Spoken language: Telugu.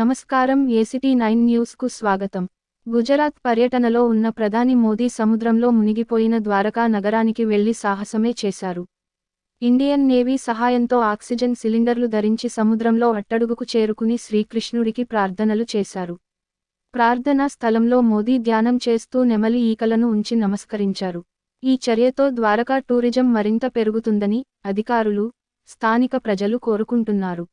నమస్కారం ఏసిటీ 9 న్యూస్కు స్వాగతం. గుజరాత్ పర్యటనలో ఉన్న ప్రధాని మోదీ సముద్రంలో మునిగిపోయిన ద్వారకా నగరానికి వెళ్లి సాహసమే చేశారు. ఇండియన్ నేవీ సహాయంతో ఆక్సిజన్ సిలిండర్లు ధరించి సముద్రంలో అట్టడుగుకు చేరుకుని శ్రీకృష్ణుడికి ప్రార్థనలు చేశారు. ప్రార్థనా స్థలంలో మోదీ ధ్యానం చేస్తూ నెమలి ఈకలను ఉంచి నమస్కరించారు. ఈ చర్యతో ద్వారకా టూరిజం మరింత పెరుగుతుందని అధికారులు, స్థానిక ప్రజలు కోరుకుంటున్నారు.